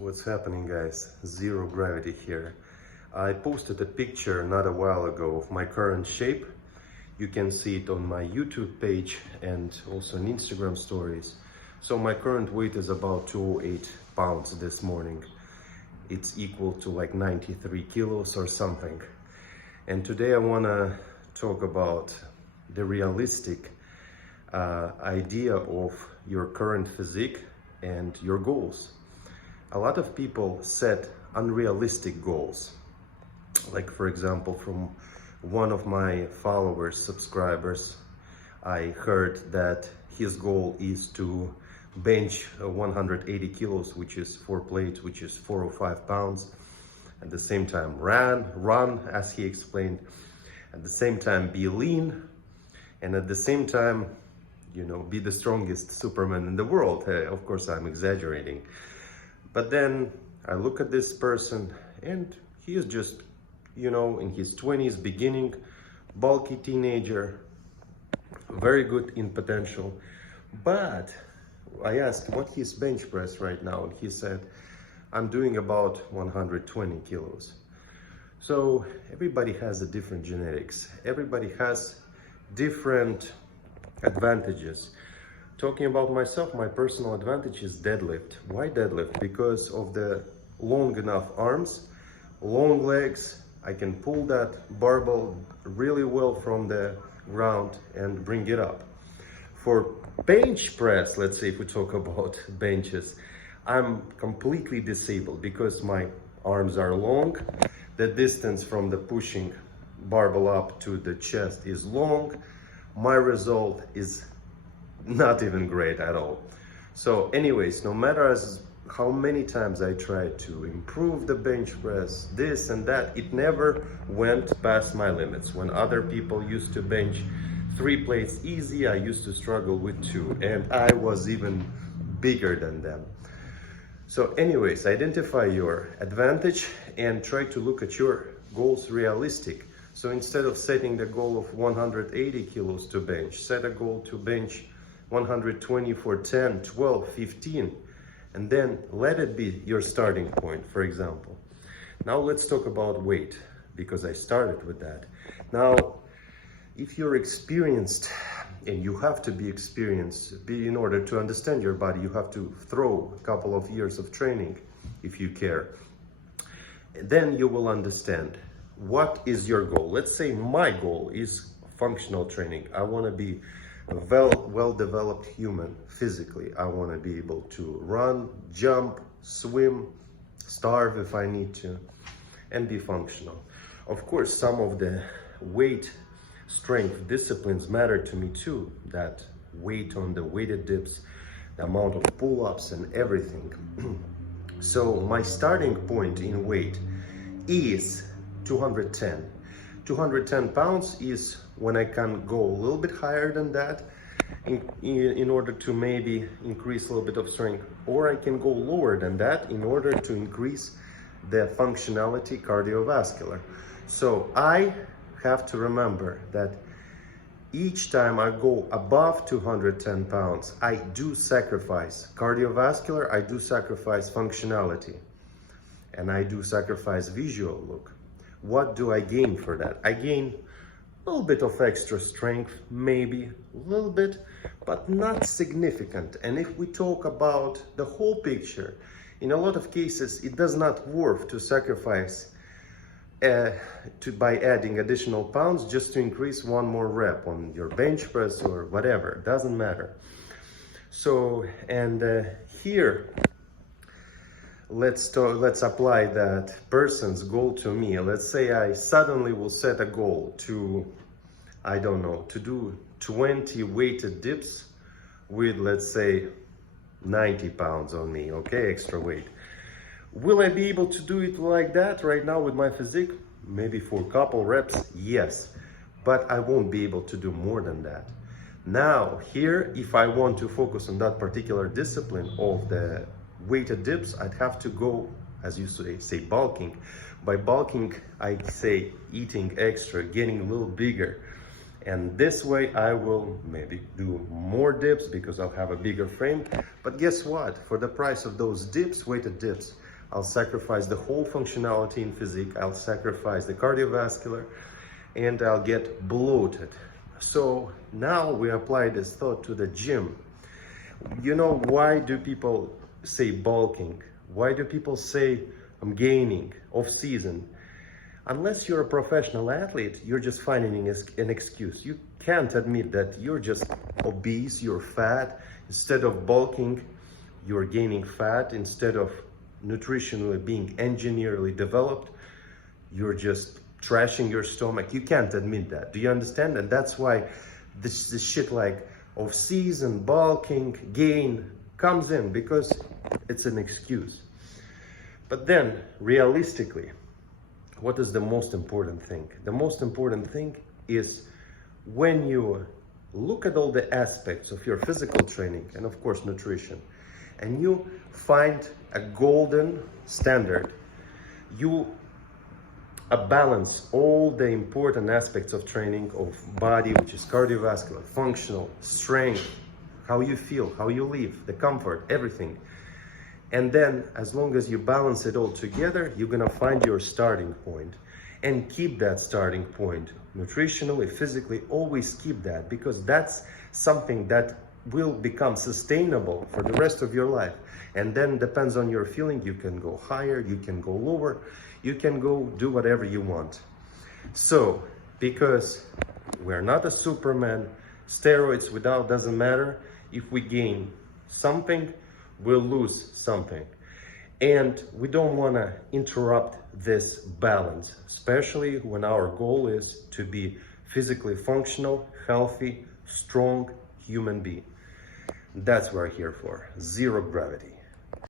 What's happening, guys? Zero gravity here. I posted a picture not a while ago of my current shape. You can see it on my YouTube page and also in Instagram stories. So my current weight is about 208 pounds this morning. It's equal to like 93 kilos or something. And today I want to talk about the realistic idea of your current physique and your goals. A lot of people set unrealistic goals. Like, for example, from one of my followers, subscribers, I heard that his goal is to bench 180 kilos, which is 4 plates, which is 405 pounds. At the same time, run, as he explained. At the same time, be lean. And at the same time, be the strongest Superman in the world. Of course, I'm exaggerating. But then I look at this person and he is just, in his 20s, beginning, bulky teenager, very good in potential. But I asked what his bench press right now, and he said, I'm doing about 120 kilos. So everybody has a different genetics. Everybody has different advantages. Talking about myself, my personal advantage is deadlift. Why deadlift? Because of the long enough arms, long legs. I can pull that barbell really well from the ground and bring it up. For bench press, let's say if we talk about benches, I'm completely disabled because my arms are long. The distance from the pushing barbell up to the chest is long. My result is not even great at all. So anyways, no matter how many times I tried to improve the bench press, this and that, it never went past my limits. When other people used to bench 3 plates easy, I used to struggle with 2, and I was even bigger than them. So anyways, identify your advantage and try to look at your goals realistic. So instead of setting the goal of 180 kilos to bench, set a goal to bench 120 for 10, 12, 15, and then let it be your starting point, for example. Now let's talk about weight, because I started with that. Now, if you're experienced, and you have to be experienced, in order to understand your body, you have to throw a couple of years of training, if you care. Then you will understand what is your goal. Let's say my goal is functional training. I want to be a well-developed human physically. I want to be able to run, jump, swim, starve if I need to, and be functional. Of course, some of the weight strength disciplines matter to me too. That weight on the weighted dips, the amount of pull-ups and everything. So my starting point in weight is 210. 210 pounds is when I can go a little bit higher than that in order to maybe increase a little bit of strength, or I can go lower than that in order to increase the functionality cardiovascular. So I have to remember that each time I go above 210 pounds, I do sacrifice cardiovascular, I do sacrifice functionality, and I do sacrifice visual look. What do I gain for that? I gain a little bit of extra strength, maybe a little bit, but not significant. And if we talk about the whole picture, in a lot of cases, it does not worth to sacrifice by adding additional pounds just to increase one more rep on your bench press or whatever. It doesn't matter. So, and here, let's apply that person's goal to me. Let's say I suddenly will set a goal to, I don't know, to do 20 weighted dips with, let's say, 90 pounds on me, okay, extra weight. Will I be able to do it like that right now with my physique? Maybe for a couple reps, yes, but I won't be able to do more than that. Now, here, if I want to focus on that particular discipline of the weighted dips, I'd have to go, as you say, bulking. By bulking, I say eating extra, getting a little bigger. And this way I will maybe do more dips because I'll have a bigger frame. But guess what? For the price of those dips, weighted dips, I'll sacrifice the whole functionality in physique, I'll sacrifice the cardiovascular, and I'll get bloated. So now we apply this thought to the gym. You know, why do people say bulking? Why do people say I'm gaining off season? Unless you're a professional athlete, you're just finding an excuse. You can't admit that you're just obese, you're fat. Instead of bulking, you're gaining fat. Instead of nutritionally being engineerily developed, you're just trashing your stomach. You can't admit that. Do you understand? And that's why this shit like off season, bulking, gain comes in, because it's an excuse. But then realistically, what is the most important thing? The most important thing is when you look at all the aspects of your physical training and of course nutrition, and you find a golden standard, you balance all the important aspects of training of body, which is cardiovascular, functional, strength, how you feel, how you live, the comfort, everything. And then as long as you balance it all together, you're gonna find your starting point and keep that starting point nutritionally, physically. Always keep that, because that's something that will become sustainable for the rest of your life. And then depends on your feeling, you can go higher, you can go lower, you can go do whatever you want. So because we're not a Superman, steroids without doesn't matter. If we gain something, we'll lose something. And we don't want to interrupt this balance, especially when our goal is to be physically functional, healthy, strong human being. That's what we're here for. Zero gravity.